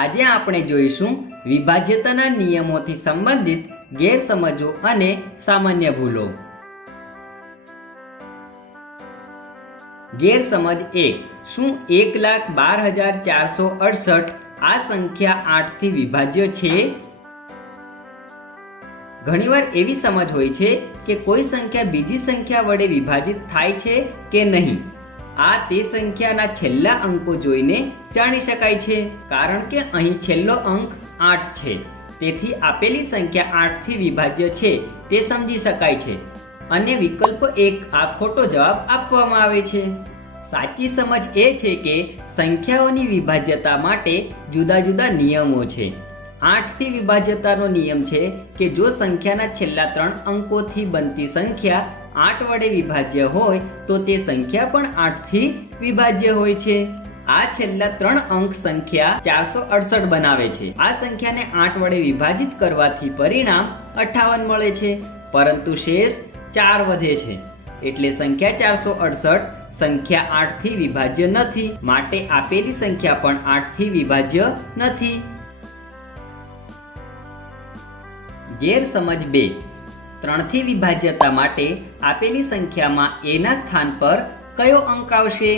આજે આપણે જોઈશું વિભાજ્યતાના નિયમોથી સંબંધિત ગેરસમજો અને સામાન્ય ભૂલો। ગેરસમજ 1। શું 1,12,468 આ સંખ્યા 8 થી વિભાજ્ય છે? ઘણીવાર એવી સમજ હોય છે કે કોઈ સંખ્યા બીજી સંખ્યા વડે વિભાજિત થાય છે કે નહીં। આ તે સંખ્યાના છેલ્લા અંકો જોઈને જાણી શકાય છે, કારણ કે અહીં છેલ્લો અંક 8 છે, તેથી આપેલી સંખ્યા 8 થી વિભાજ્ય છે તે સમજી શકાય છે અને વિકલ્પ 1 આ ખોટો જવાબ આપવામાં આવે છે। સાચી સમજ એ છે કે સંખ્યાઓની વિભાજ્યતા માટે જુદા જુદા નિયમો છે। 8 થી વિભાજ્યતાનો નિયમ છે કે જો સંખ્યાના છેલ્લા 3 અંકોથી બનતી સંખ્યા 8 વડે વિભાજ્ય હોય તો તે સંખ્યા પણ 8 થી વિભાજ્ય હોય છે। આ છેલ્લા 3 અંક સંખ્યા 468 બનાવે છે। આ સંખ્યાને 8 વડે વિભાજિત કરવાથી પરિણામ 58 મળે છે, પરંતુ શેષ 4 વધે છે, એટલે સંખ્યા 468 સંખ્યા 8 થી વિભાજ્ય નથી, માટે આપેલી સંખ્યા પણ 8 થી વિભાજ્ય નથી। ગેરસમજ 2। 3 થી વિભાજ્યતા માટે આપેલી સંખ્યામાં a ના સ્થાન પર કયો અંક આવશે?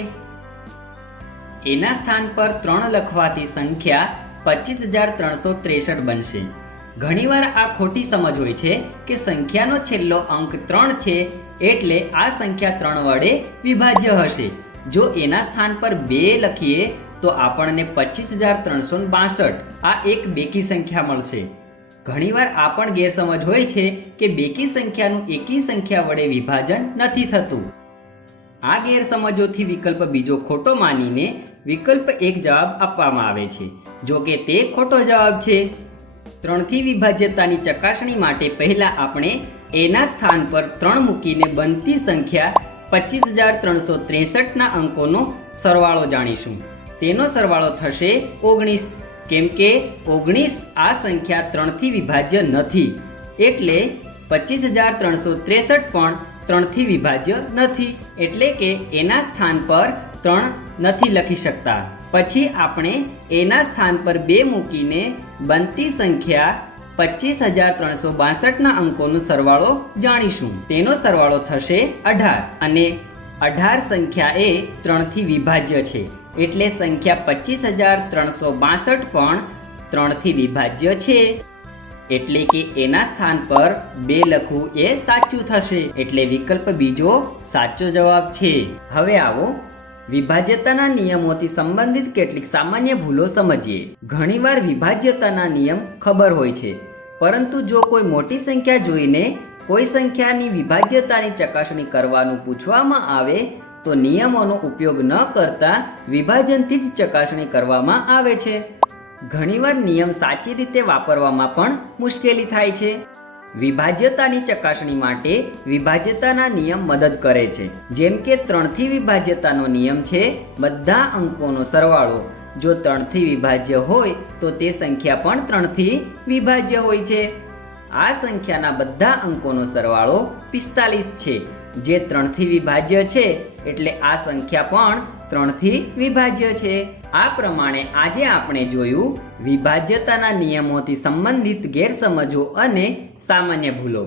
a ના સ્થાન પર 3 લખવાથી સંખ્યા 25,363 બનશે। ઘણીવાર આ ખોટી સમજ હોય છે કે સંખ્યાનો છેલ્લો અંક 3 છે, એટલે આ સંખ્યા 3 વડે વિભાજ્ય હશે। જો a ના સ્થાન પર 2 લખીએ તો આપણને 25,362 આ એક બેકી સંખ્યા મળશે। ઘણીવાર આ પણ ગેરસમજ હોય છે કે બેકી સંખ્યાનું એકી સંખ્યા વડે વિભાજન નથી થતું। આ ગેરસમજોથી વિકલ્પ બીજો ખોટો માનીને વિકલ્પ 1 જવાબ આપવામાં આવે છે, જો કે તે ખોટો જવાબ છે। 3 થી વિભાજ્યતાની ચકાસણી માટે પહેલા આપણે a ના સ્થાન પર 3 મૂકીને બનતી સંખ્યા 25,363 ના અંકોનો સરવાળો જાણીશું। તેનો સરવાળો થશે 19, કેમ કે 19 આ સંખ્યા 3 થી વિભાજ્ય નથી, એટલે 25,363 પણ 3 થી વિભાજ્ય નથી, એટલે કે a ના સ્થાન પર 3 નથી લખી શકતા। પછી આપણે a ના સ્થાન પર 2 મૂકીને બનતી સંખ્યા 25,362 ના અંકોનો સરવાળો જાણીશું। તેનો સરવાળો થશે 18, અને 18 સંખ્યા એ 3 થી વિભાજ્ય છે, એટલે સંખ્યા 25,362 પણ 3 થી વિભાજ્ય છે, એટલે કે એના સ્થાન પર 2 લખવું એ સાચું થશે, એટલે વિકલ્પ બીજો સાચો જવાબ છે। હવે આવો વિભાજ્યતાના નિયમોથી સંબંધિત કેટલીક સામાન્ય ભૂલો સમજીએ। ઘણીવાર વિભાજ્યતાના નિયમ ખબર હોય છે, પરંતુ જો કોઈ મોટી સંખ્યા જોઈને કોઈ સંખ્યાની વિભાજ્યતાની ચકાસણી કરવાનું પૂછવામાં આવે તો નિયમોનો ઉપયોગ ન કરતા વિભાજનથી જ ચકાસણી કરવામાં આવે છે। ઘણીવાર નિયમ સાચી રીતે વાપરવામાં પણ મુશ્કેલી થાય છે। વિભાજ્યતાની ચકાસણી માટે વિભાજ્યતાના નિયમ મદદ કરે છે, જેમ કે 3 થી વિભાજ્યતાનો નિયમ છે બધા અંકોનો સરવાળો। જો 3 થી વિભાજ્ય હોય તો તે સંખ્યા પણ 3 થી વિભાજ્ય હોય છે। આ સંખ્યાના બધા અંકોનો સરવાળો 45 છે, જે 3 થી વિભાજ્ય છે, એટલે આ સંખ્યા પણ 3 થી વિભાજ્ય છે। આ પ્રમાણે આજે આપણે જોયું વિભાજ્યતાના નિયમોથી સંબંધિત ગેરસમજો અને સામાન્ય ભૂલો।